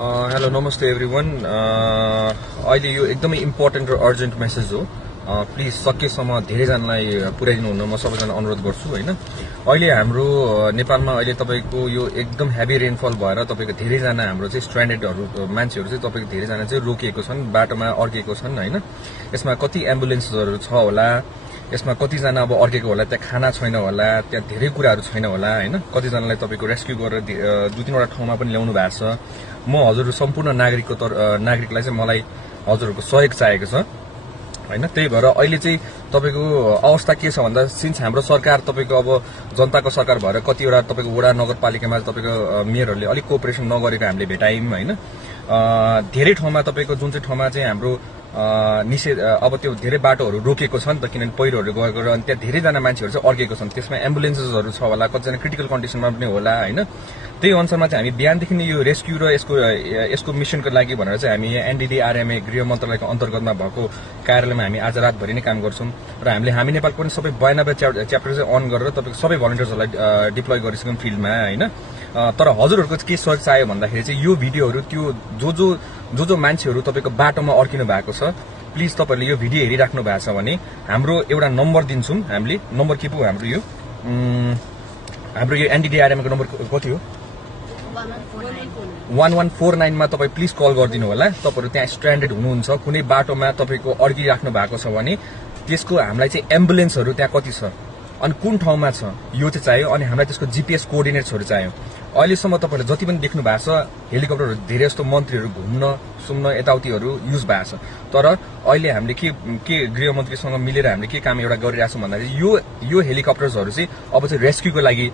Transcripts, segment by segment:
Hello नमस्ते everyone. अहिले यो एकदमै इम्पोर्टेन्ट र अर्जेन्ट मेसेज हो। प्लिज सकेसम्म धेरैजनालाई पुर्याइदिनु हुन म सबैजना अनुरोध गर्छु हैन। अहिले हाम्रो नेपालमा अहिले तपाईको यो एकदम हेभी रेनफल भएर तपाईको धेरैजना हाम्रो चाहिँ स्ट्रान्डेडहरु मान्छेहरु चाहिँ तपाईको धेरैजना चाहिँ रोकिएको छन्, बाटोमा अड्केको छन् हैन। यसमा कति एम्बुलेन्सहरु छ होला, यसमा कतिजना अब अड्केको होला, त्यहाँ खाना छैन होला, त्यहाँ धेरै कुराहरु छैन होला हैन। कतिजनालाई तपाईको रेस्क्यु गरेर दुई तीनवटा ठाउँमा पनि ल्याउनु भएको छ। म हजुरहरु सम्पूर्ण नागरिकलाई चाहिँ मलाई हजुरहरुको सहयोग चाहिएको छ हैन। त्यही भएर अहिले चाहिँ तपाईको अवस्था के छ भन्दा सिन्स हाम्रो सरकार तपाईको अब जनताको सरकार भएर कतिवटा तपाईको वडा नगरपालिकामा तपाईको मेयरहरुले अलिक कोअपरेसन नगरेको हामीले भेटायौं हैन। धेरै ठाउँमा तपाईको जुन चाहिँ ठाउँमा चाहिँ हाम्रो निषेध अब त्यो धेरै बाटोहरु रोकेको छ नि त, किनभने पहिरोहरु गएको र अनि त्यहाँ धेरैजना मान्छेहरु चाहिँ अड्केको छन्। त्यसमा एम्बुलेन्सेसहरु छ होला, कतिजना क्रिटिकल कन्डिसनमा पनि होला हैन। त्यही अनुसारमा चाहिँ हामी बिहानदेखि नै यो रेस्क्यु र यसको मिशनको लागि भनेर चाहिँ हामी एनडीडीआरएमए गृह मन्त्रालयको अन्तर्गतमा भएको कार्यालयमा हामी आज रातभरि नै काम गर्छौं र हामी नेपालको पनि सबै 92 च्याप्टर चाहिँ अन गरेर तपाईको सबै भलन्टियर्सहरुलाई डिप्लोय गरिसक्यौं फिल्डमा हैन। तर हजुरहरुको के सहयोग चाहियो भन्दाखेरि चाहिँ यो भिडियोहरु त्यो जो मान्छेहरु तपाईको बाटोमा अड्किनु भएको छ, प्लिज तपाईहरुले यो भिडियो हेरिराख्नु भएको छ भने हाम्रो एउटा नम्बर दिन्छौं हामीले। नम्बर के पो हाम्रो यो एनडीडीआरएम को नम्बर कति हो? 1149 मा तपाई प्लिज कल गरिदिनु होला। तपाईहरु त्यहाँ स्ट्रान्डेड हुनुहुन्छ, कुनै बाटोमा तपाईको अड्किराख्नु भएको छ भने त्यसको हामीलाई चाहिँ एम्बुलेन्सहरु त्यहाँ कति छ अनि कुन ठाउँमा छ यो चाहिँ चाहियो। अनि हामीलाई त्यसको जीपीएस कोअर्डिनेट्सहरु चाहियो। अहिलेसम्म तपाईहरुले जति पनि देख्नु भएको छ हेलिकप्टरहरु धेरै जस्तो मन्त्रीहरु घुम्न सुम्न यताउतिहरु युज भएको छ। तर अहिले हामीले के गृह मन्त्रीसँग मिलेर हामीले के काम एउटा गरिरहेछौं भन्दाखेरि यो हेलिकप्टर्सहरु चाहिँ अब चाहिँ रेस्क्युको लागि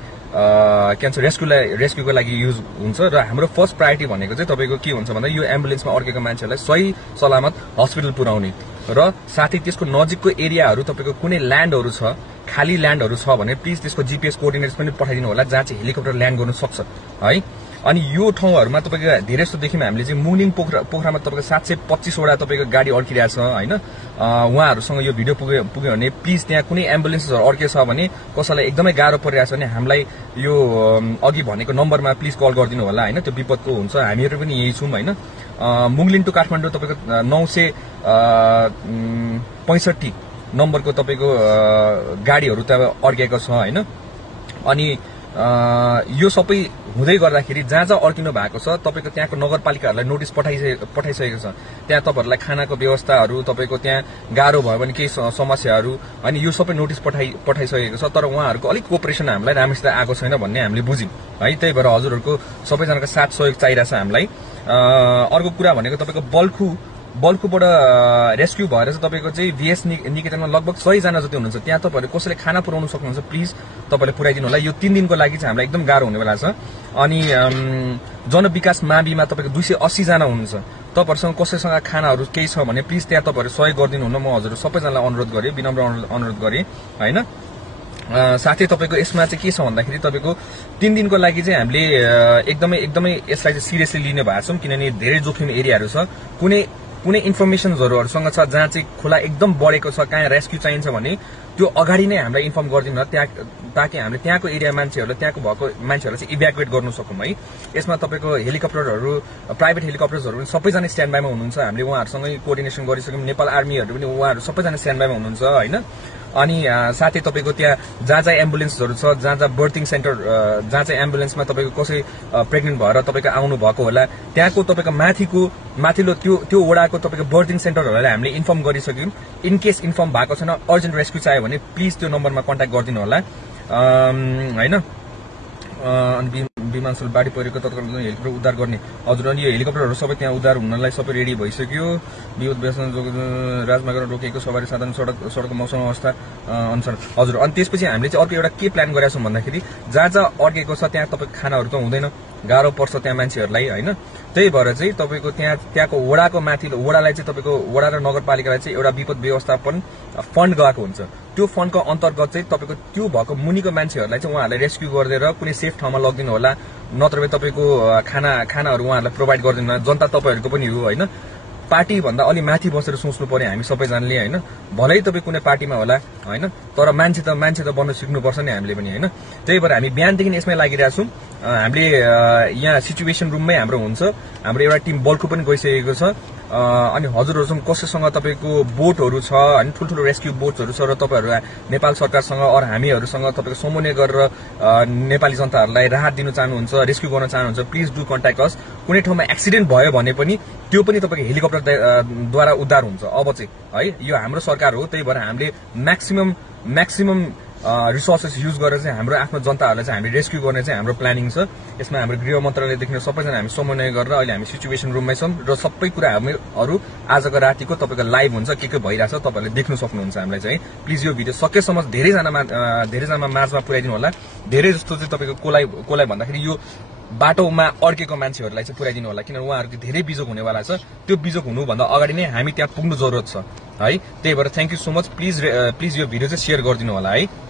रेस्क्युको लागि युज हुन्छ। र हाम्रो फर्स्ट प्रायोरिटी भनेको चाहिँ तपाईको के हुन्छ भन्दा यो एम्बुलेन्समा अड्केको मान्छेलाई सही सलामत हस्पिटल पुर्याउने र साथै त्यसको नजिकको एरियाहरु तपाईको कुनै ल्यान्डहरु छ, खाली ल्यान्डहरु छ भने प्लिज त्यसको जीपीएस कोअर्डिनेट्स पनि पठाइदिनु होला जहाँ चाहिँ हेलिकप्टर ल्यान्ड गर्न सक्छ है। अनि यो ठाउँहरुमा तपाईको धेरै जस्तो देखिम हामीले चाहिँ मुङलिङ पोखरामा तपाईको 725 वटा तपाईको गाडी अड्किरहेछ हैन। उहाँहरुसँग यो भिडियो पुग्यो भने प्लिज त्यहाँ कुनै एम्बुलेन्सहरु अड्केछ भने कसैलाई एकदमै गाह्रो परिरहेछ भने हामीलाई यो अघि भनेको नम्बरमा प्लिज कल गरिदिनु होला हैन। त्यो विपदको हुन्छ, हामीहरु पनि यही छौं हैन। मुङलिङ टु काठमाडौँ तपाईको 965 नम्बरको तपाईको गाडीहरु त्यहाँ अड्केको छ हैन। अनि यो सबै हुँदै गर्दाखेरि जहाँ अड्किनु भएको छ तपाईको त्यहाँको नगरपालिकाहरुलाई नोटिस पठाइसकेको छ। त्यहाँ तपाईहरुलाई खानाको व्यवस्थाहरु तपाईको त्यहाँ गाह्रो भयो भने केही समस्याहरु अनि यो सबै नोटिस पठाइसकेको छ। तर उहाँहरुको अलिक कोअपरेसन हामीलाई राम्रोसित आएको छैन भन्ने हामीले बुझ्यौं है। त्यही भएर हजुरहरुको सबैजनाको साथ सहयोग चाहिरहेछ हामीलाई। अर्को कुरा भनेको तपाईको बल्खुबाट रेस्क्यु भएर चाहिँ तपाईको चाहिँ भीएस निकेतनमा लगभग 100 जना जति हुनुहुन्छ। त्यहाँ तपाईहरु कसैले खाना पुर्याउन सक्नुहुन्छ प्लिज तपाईले पुर्याइदिनु होला। यो 3 दिनको लागि चाहिँ हामीलाई एकदम गाह्रो हुनेवाला छ। अनि जनविकास माविमा तपाईको 280 जना हुनुहुन्छ। तपाईहरुसँग कसैसँग खानाहरु केही छ भने प्लिज त्यहाँ तपाईहरु सहयोग गरिदिनु हुन म हजुरहरु सबैजनालाई अनुरोध गरे, विनम्र अनुरोध गरे हैन। साथै तपाईको यसमा चाहिँ के छ भन्दाखेरि तपाईको 3 दिनको लागि चाहिँ हामीले एकदमै यसलाई चाहिँ सिरियसली लिने भएको छौं। किनभने धेरै जोखिम एरियाहरु छ। कुनै इन्फर्मेसनहरुसँग छ जहाँ चाहिँ खोला एकदम बढेको छ, कहाँ रेस्क्यु चाहिन्छ भने त्यो अगाडि नै हामीलाई इन्फर्म गरिदिनु त्यहाँ, ताकि हामीले त्यहाँको एरिया मान्छेहरुलाई त्यहाँको भएको मान्छेहरुलाई चाहिँ इभ्याकुएट गर्न सकौं है। यसमा तपाईको हेलिकप्टरहरु प्राइभेट हेलिकप्टर्सहरु पनि सबैजना स्ट्यान्ड बाईमा हुनुहुन्छ। हामीले उहाँहरुसँगै कोअर्डिनेसन गरिसक्यौं। नेपाल आर्मीहरु पनि उहाँहरु सबैजना स्ट्यान्ड बाईमा हुनुहुन्छ हैन। अनि साथै तपाईको त्यहाँ जहाँ एम्बुलेन्सहरु छ, जहाँ बर्थिङ सेन्टर, जहाँ चाहिँ एम्बुलेन्समा तपाईको कसै प्रेग्नेन्ट भएर तपाईको आउनु भएको होला, त्यहाँको तपाईको माथिल्लो त्यो वडाको तपाईको बर्थिङ सेन्टरहरुलाई हामीले इन्फर्म गरिसक्यौं। इन केस इन्फर्म भएको छैन, अर्जेन्ट रेस्क्यु चाहियो भने प्लिज त्यो नम्बरमा कन्ट्याक्ट गरिदिनु होला हैन। अनि विमानस्थल बाढी पहिरोको तत्काल हेलिकप्टर उद्धार गर्ने हजुर। अनि यो हेलिकप्टरहरु सबै त्यहाँ उद्धार हुनलाई सबै रेडी भइसक्यो। विद्युत व्यसन राजमार्गमा रोकेको सवारी साधन सडकको मौसम अवस्था अनुसार हजुर। अनि त्यसपछि हामीले चाहिँ अर्को एउटा के प्लान गरेका छौं भन्दाखेरि जहाँ अड्केको छ त्यहाँ तपाईको खानाहरु त हुँदैन, गाह्रो पर्छ त्यहाँ मान्छेहरुलाई हैन। त्यही भएर चाहिँ तपाईको त्यहाँको वडाको माथिल्लो वडालाई चाहिँ तपाईको वडा र नगरपालिकालाई चाहिँ एउटा विपद व्यवस्थापन फन्ड गएको हुन्छ। त्यो फन्डको अन्तर्गत चाहिँ तपाईको त्यो भएको मुनिको मान्छेहरुलाई चाहिँ उहाँहरुले रेस्क्यु गर्दै र कुनै सेफ ठाउँमा लगिदिनु होला, नत्र तपाईको खानाहरु उहाँहरुलाई प्रोभाइड गरिदिनु होला। जनता तपाईहरुको पनि हो हैन। पार्टी भन्दा अलि माथि बसेर सोच्नु पर्यो हामी सबैजनाले हैन। भलै तपाईँ कुनै पार्टीमा होला हैन, तर मान्छे त बन्न सिक्नुपर्छ नि हामीले पनि हैन। त्यही भएर हामी बिहानदेखि यसमै लागिरहेका छौँ। हामीले यहाँ सिचुएसन रुममै हाम्रो हुन्छ, हाम्रो एउटा टिम बल्कु पनि गइसकेको छ। अनि हजुरहरूसँग कसैसँग तपाईँको बोटहरू छ हैन, ठुल्ठुलो रेस्क्यु बोट्सहरू छ र तपाईँहरू नेपाल सरकारसँग अर हामीहरूसँग तपाईँको समन्वय गरेर नेपाली जनताहरूलाई राहत दिन चाहनुहुन्छ, रेस्क्यु गर्न चाहनुहुन्छ, प्लिज डु कन्ट्याक्ट अस। कुनै ठाउँमा एक्सिडेन्ट भयो भने पनि त्यो पनि तपाईँको हेलिकप्टरद्वारा उद्धार हुन्छ अब चाहिँ है। यो हाम्रो सरकार हो, त्यही भएर हामीले म्याक्सिमम रिसोर्सेस युज गरेर चाहिँ हाम्रो आफ्नो जनताहरूलाई चाहिँ हामीले रेस्क्यु गर्ने चाहिँ हाम्रो प्लानिङ छ। यसमा हाम्रो गृह मन्त्रालयदेखि सबैजना हामी समन्वय गरेर अहिले हामी सिचुएसन रुममै छौँ र सबै कुरा हामीहरू आजको रातिको तपाईँको लाइभ हुन्छ, के भइरहेछ तपाईँहरूले देख्न सक्नुहुन्छ हामीलाई चाहिँ। प्लिज यो भिडियो सकेसम्म धेरैजना माझमा पुर्याइदिनु होला। धेरै जस्तो चाहिँ तपाईँको कोलाई भन्दाखेरि यो बाटोमा अड्केको मान्छेहरूलाई चाहिँ पुर्याइदिनु होला, किनभने उहाँहरूको धेरै बिजोग हुनेवाला छ। त्यो बिजोग हुनुभन्दा अगाडि नै हामी त्यहाँ पुग्नु जरुरत छ है। त्यही भएर thank you so much. Please यो भिडियो चाहिँ सेयर गरिदिनु होला है।